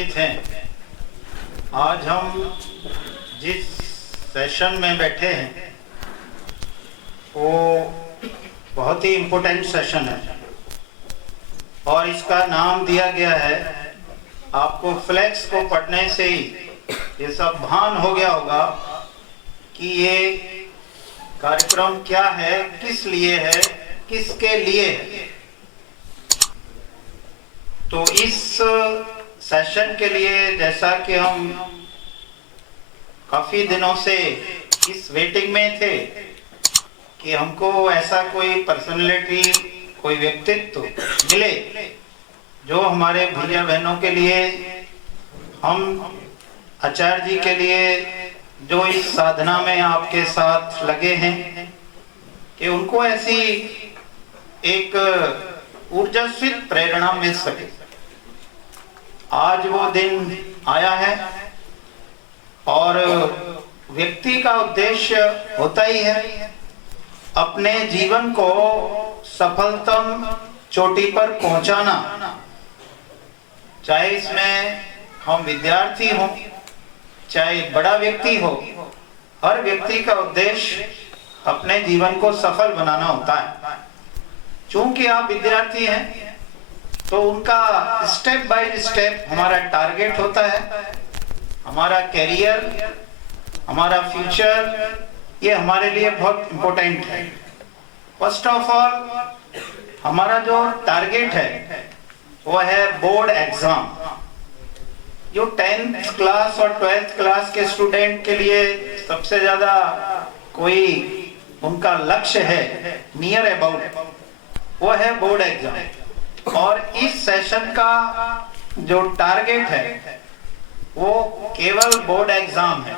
उपस्थित हैं। आज हम जिस सेशन में बैठे हैं वो बहुत ही इम्पोर्टेंट सेशन है और इसका नाम दिया गया है, आपको फ्लैक्स को पढ़ने से ही ये सब भान हो गया होगा कि ये कार्यक्रम क्या है, किस लिए है, किसके लिए है। तो इस सेशन के लिए जैसा कि हम काफ़ी दिनों से इस वेटिंग में थे कि हमको ऐसा कोई पर्सनैलिटी, कोई व्यक्तित्व मिले जो हमारे भैया बहनों के लिए, हम आचार्य जी के लिए जो इस साधना में आपके साथ लगे हैं, कि उनको ऐसी एक ऊर्जास्वित प्रेरणा मिल सके। आज वो दिन आया है और व्यक्ति का उद्देश्य होता ही है अपने जीवन को सफलतम चोटी पर पहुंचाना। चाहे इसमें हम विद्यार्थी हों, चाहे बड़ा व्यक्ति हो, हर व्यक्ति का उद्देश्य अपने जीवन को सफल बनाना होता है। चूंकि आप विद्यार्थी हैं तो उनका स्टेप बाय स्टेप हमारा टारगेट होता है, हमारा कैरियर, हमारा फ्यूचर, ये हमारे लिए बहुत इम्पोर्टेंट है। फर्स्ट ऑफ ऑल हमारा जो टारगेट है वो है बोर्ड एग्जाम। जो 10th क्लास और 12th क्लास के स्टूडेंट के लिए सबसे ज्यादा कोई उनका लक्ष्य है नियर अबाउट, वो है बोर्ड एग्जाम। और इस सेशन का जो टारगेट है वो केवल बोर्ड एग्जाम है।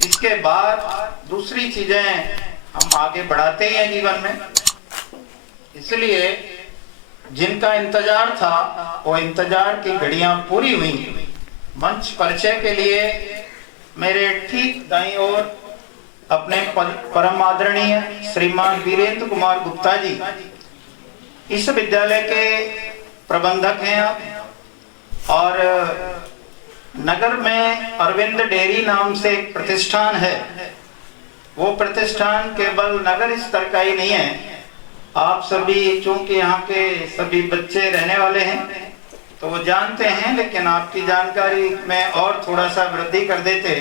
इसके बाद दूसरी चीजें हम आगे बढ़ाते हैं जीवन में। इसलिए जिनका इंतजार था वो इंतजार की घड़ियां पूरी हुई। मंच परिचय के लिए मेरे ठीक दाईं ओर अपने परम आदरणीय श्रीमान वीरेंद्र कुमार गुप्ता जी, इस विद्यालय के प्रबंधक हैं आप। और नगर में अरविंद डेयरी नाम से एक प्रतिष्ठान है। वो प्रतिष्ठान केवल नगर स्तर का ही नहीं है। आप सभी चूंकि यहाँ के सभी बच्चे रहने वाले हैं तो वो जानते हैं, लेकिन आपकी जानकारी में और थोड़ा सा वृद्धि कर देते।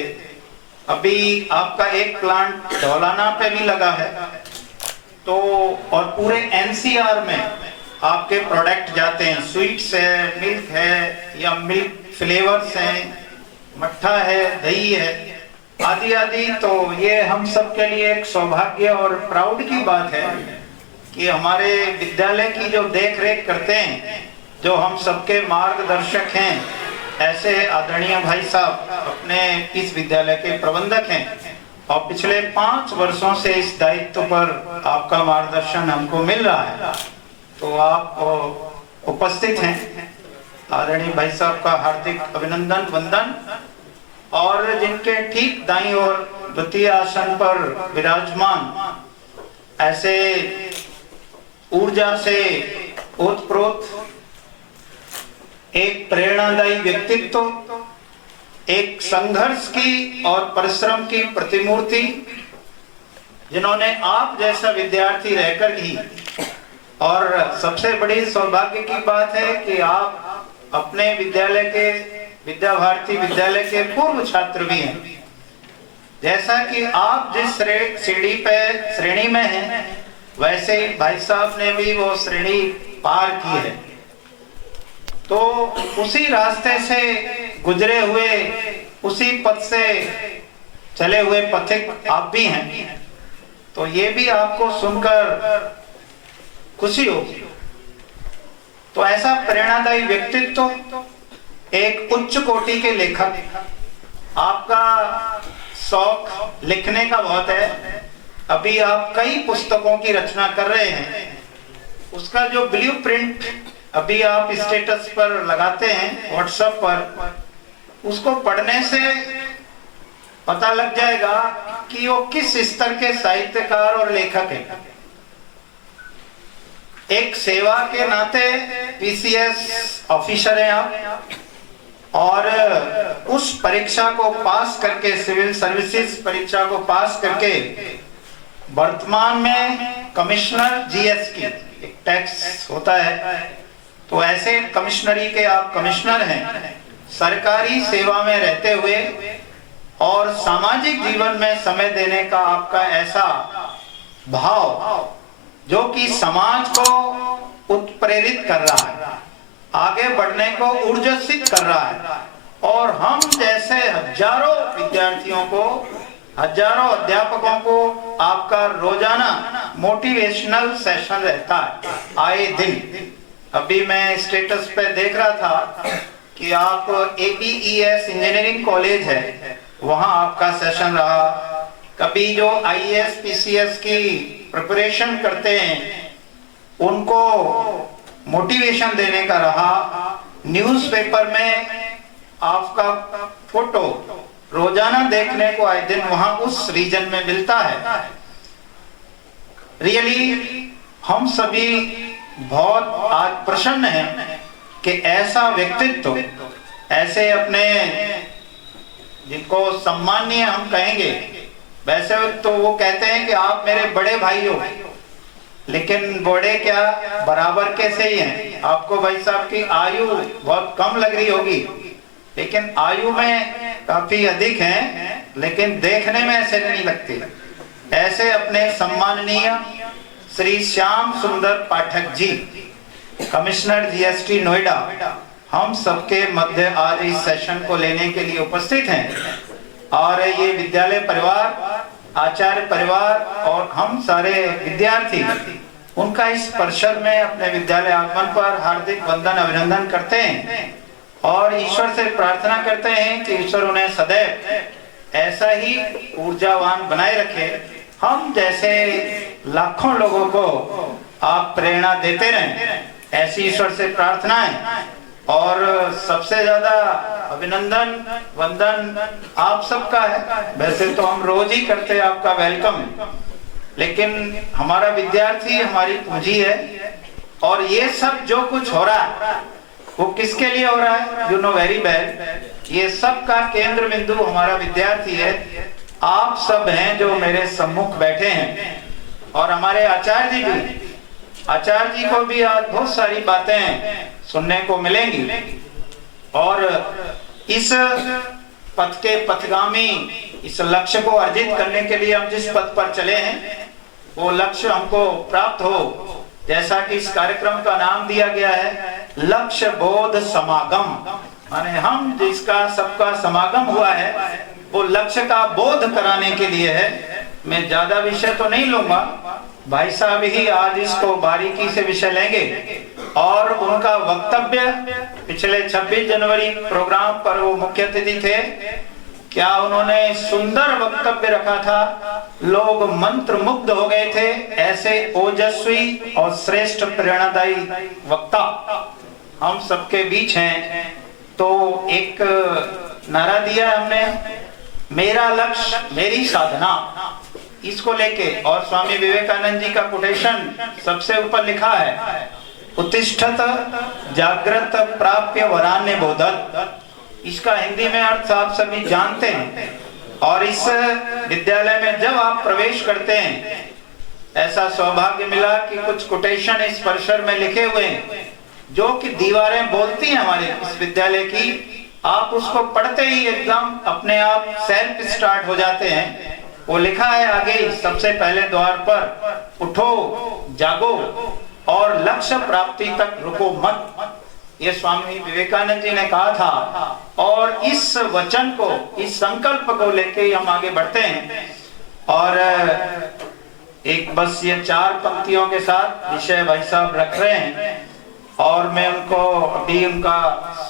अभी आपका एक प्लांट ढौलाना पे भी लगा है, तो और पूरे एनसीआर में आपके प्रोडक्ट जाते हैं। स्वीट्स है, मिल्क है या मिल्क फ्लेवर्स हैं, मट्ठा है, दही है, आदि आदि। तो ये हम सब के लिए एक सौभाग्य और प्राउड की बात है कि हमारे विद्यालय की जो देख रेख करते हैं, जो हम सबके मार्गदर्शक हैं, ऐसे आदरणीय भाई साहब अपने इस विद्यालय के प्रबंधक हैं। और पिछले 5 वर्षों से इस दायित्व पर आपका मार्गदर्शन हमको मिल रहा है। तो आप उपस्थित हैं, आदरणीय भाई साहब का हार्दिक अभिनंदन, वंदन। और जिनके ठीक दाईं ओर द्वितीय आसन पर विराजमान ऐसे ऊर्जा से ओतप्रोत एक प्रेरणादायी व्यक्तित्व, एक संघर्ष की और परिश्रम की प्रतिमूर्ति, जिन्होंने आप जैसा विद्यार्थी रहकर ही, और सबसे बड़ी सौभाग्य की बात है कि आप अपने विद्यालय के, विद्या भारती विद्यालय के पूर्व छात्र भी हैं। जैसा कि आप जिस श्रेणी में हैं, वैसे ही भाई साहब ने भी वो श्रेणी पार की है। तो उसी रास्ते से गुजरे हुए, उसी पथ से चले हुए पथिक आप भी हैं। तो ये भी आपको सुनकर खुशी होगी। तो ऐसा प्रेरणादायी व्यक्तित्व, एक उच्च कोटि के लेखक, आपका शौक लिखने का बहुत है। अभी आप कई पुस्तकों की रचना कर रहे हैं। उसका जो ब्लूप्रिंट अभी आप स्टेटस पर लगाते हैं व्हाट्सएप पर, उसको पढ़ने से पता लग जाएगा कि वो किस स्तर के साहित्यकार और लेखक हैं। एक सेवा के नाते पीसीएस ऑफिसर हैं आप, और उस परीक्षा को पास करके, सिविल सर्विसेज परीक्षा को पास करके वर्तमान में कमिश्नर जीएसटी, एक टैक्स होता है, तो ऐसे कमिश्नरी के आप कमिश्नर हैं, सरकारी सेवा में रहते हुए और सामाजिक जीवन में समय देने का आपका ऐसा भाव जो कि समाज को उत्प्रेरित कर रहा है, आगे बढ़ने को ऊर्जित कर रहा है। और हम जैसे हजारों विद्यार्थियों को, हजारों अध्यापकों को आपका रोजाना मोटिवेशनल सेशन रहता है आए दिन। अभी मैं स्टेटस पे देख रहा था कि आप APES इंजीनियरिंग कॉलेज है, वहां आपका सेशन रहा। कभी जो IAS PCS की प्रिपरेशन करते हैं उनको मोटिवेशन देने का रहा। न्यूज़पेपर में आपका फोटो रोजाना देखने को आए दिन वहां उस रीजन में मिलता है। रियली हम सभी बहुत आज प्रसन्न हैं कि ऐसा व्यक्तित्व, ऐसे अपने जिनको सम्माननीय हम कहेंगे, वैसे तो वो कहते हैं कि आप मेरे बड़े भाई हो, लेकिन बड़े क्या, बराबर कैसे ही हैं। आपको भाई साहब की आयु बहुत कम लग रही होगी, लेकिन आयु में काफी अधिक हैं, लेकिन देखने में ऐसे नहीं लगते। ऐसे अपने सम्माननीय श्री श्याम सुंदर पाठक जी, कमिश्नर जीएसटी नोएडा, हम सबके मध्य आज इस सेशन को लेने के लिए उपस्थित हैं। और ये विद्यालय परिवार, आचार्य परिवार और हम सारे विद्यार्थी उनका इस परिसर में अपने विद्यालय आगमन पर हार्दिक वंदन अभिनंदन करते हैं और ईश्वर से प्रार्थना करते हैं कि ईश्वर उन्हें सदैव ऐसा ही ऊर्जावान बनाए रखे। हम जैसे लाखों लोगों को आप प्रेरणा देते रहें, ऐसी ईश्वर से प्रार्थना है। और सबसे ज्यादा अभिनंदन वंदन आप सबका है। वैसे तो हम रोज ही करते हैं आपका वेलकम, लेकिन हमारा विद्यार्थी हमारी पूंजी है। और ये सब जो कुछ हो रहा है वो किसके लिए हो रहा है, यू नो वेरी वेल। ये सब का केंद्र बिंदु हमारा विद्यार्थी है, आप सब हैं जो मेरे सम्मुख बैठे हैं। और हमारे आचार्य जी भी, आचार्य जी को भी आज बहुत सारी बातें सुनने को मिलेंगी। और इस पथ के पथगामी, इस लक्ष्य को अर्जित करने के लिए हम जिस पथ पर चले हैं वो लक्ष्य हमको प्राप्त हो, जैसा कि इस कार्यक्रम का नाम दिया गया है लक्ष्य बोध समागम। माने हम जिसका सबका समागम हुआ है वो लक्ष्य का बोध कराने के लिए है। मैं ज्यादा विषय तो नहीं लूंगा, भाई साहब ही आज इसको बारीकी से विषय लेंगे। और उनका वक्तव्य पिछले 26 जनवरी प्रोग्राम पर वो मुख्य अतिथि थे, क्या उन्होंने सुंदर वक्तव्य रखा था, लोग मंत्र मुग्ध हो गए थे। ऐसे ओजस्वी और श्रेष्ठ प्रेरणादायी वक्ता हम सबके बीच हैं। तो एक नारा दिया हमने, मेरा लक्ष्य मेरी साधना, इसको लेके। और स्वामी विवेकानंद जी का कोटेशन सबसे ऊपर लिखा है, उत्तिष्ठत जागृत प्राप्य वरान्य बोधत। इसका हिंदी में अर्थ आप सभी जानते हैं। और इस विद्यालय में जब आप प्रवेश करते हैं, ऐसा सौभाग्य मिला कि कुछ कोटेशन इस परिसर में लिखे हुए हैं जो कि दीवारें बोलती हैं हमारे इस विद्यालय की। आप उसको पढ़ते ही एकदम अपने आप सेल्फ स्टार्ट हो जाते हैं। वो लिखा है आगे सबसे पहले द्वार पर, उठो जागो और लक्ष्य प्राप्ति तक रुको मत। ये स्वामी विवेकानंद जी ने कहा था। और इस वचन को, इस संकल्प को लेके हम आगे बढ़ते हैं। और एक बस ये 4 पंक्तियों के साथ विषय भाई साहब रख रहे हैं और मैं उनको अभी, उनका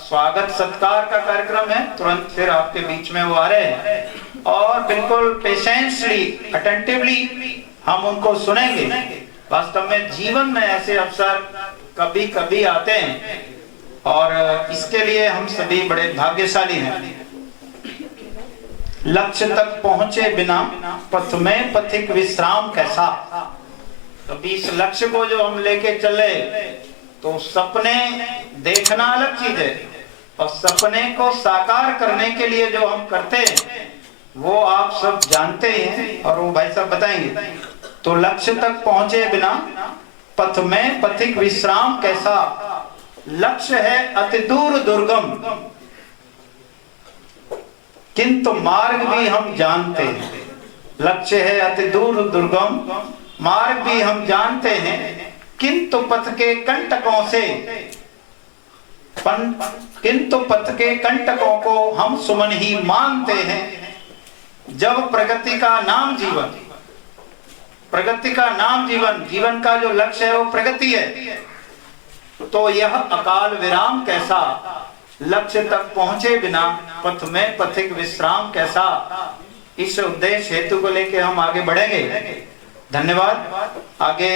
स्वागत सत्कार का कार्यक्रम है, तुरंत फिर आपके बीच में वो आ रहे हैं और बिल्कुल पेशेंसली, अटेंटिवली हम उनको सुनेंगे। वास्तव में जीवन में ऐसे अवसर कभी कभी आते हैं और इसके लिए हम सभी बड़े भाग्यशाली हैं। लक्ष्य तक पहुंचे बिना पथ में पथिक विश्राम कैसा। कभी इस लक्ष्य को जो हम लेके चले, तो सपने देखना अलग चीज है, और सपने को साकार करने के लिए जो हम करते हैं वो आप सब जानते हैं और वो भाई साहब बताएंगे। तो लक्ष्य तक पहुंचे बिना पथ में पथिक विश्राम कैसा, लक्ष्य है अति दूर दुर्गम किंतु मार्ग भी हम जानते हैं। लक्ष्य है अति दूर दुर्गम, मार्ग भी हम जानते हैं, किंतु पथ के कंटकों से किंतु पथ के कंटकों को हम सुमन ही मानते हैं। जब प्रगति का नाम जीवन, प्रगति का नाम जीवन, जीवन का जो लक्ष्य है वो प्रगति है, तो यह अकाल विराम कैसा, लक्ष्य तक पहुंचे बिना पथ में पथिक विश्राम कैसा। इस उद्देश्य हेतु को लेकर हम आगे बढ़ेंगे। धन्यवाद। आगे